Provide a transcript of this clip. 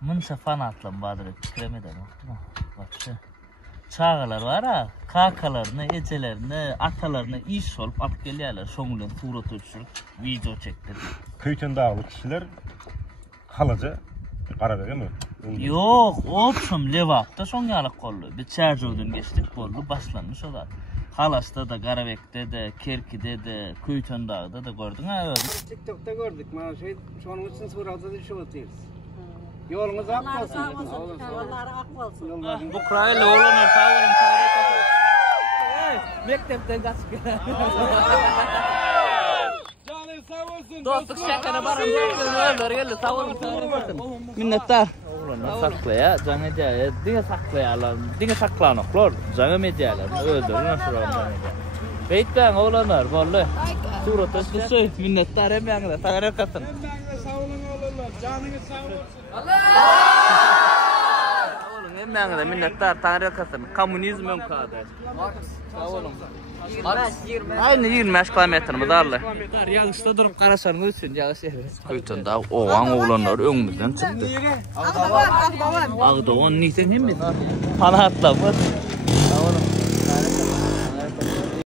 Mınsa fanatlan badırıp kiremeden bak şu. Çağalar var ha, kakalarını, ecelerini, atalarını iş olup alıp geliyorlar. Şoğulun surat ölçülüp video çekti. Köyten dağlı kişiler halaca Karabek'e mi? Yok, otsum Levap'ta son yalık kollu. Bir çercovdan geçtik kollu, başlanmış o da. Halas'ta da, Karabek'te de, Kerki'de de, Köyten Dağı'da da gördün ha öyle. TikTok'ta gördük. Şunun için suratı düşüp atıyoruz. Yolunuz ak olsun. Yolları ak olsun. Bu krayla oğlanlar sağ olun. Mektepten kaçıp gelen. Dostluk şakana barın dostluğun geldi sağ olun. Minnettar. Oğlanlar saklaya, can edeye, dine saklayalar, dine saklanıklar, canı medyalar, öldürün nasıl olmalı. Beytlen oğlanlar, vallahi. Surat üstü söğüt, minnettar emeğine de sağır yakasın. Sağ olun oğlum. Canınız sağ olsun. Emeğine de minnettar, sağır yakasın. Komünizm ön kağıdı. Sağ olun. Aynı 25 kilometremiz darlı. Yağışta durup karasanız için yağış yeri. Köytunda oğan oğlanlar önümüzden çıktı. Ağdavan neysen hem mi? Fanatla mı? Sağ olun.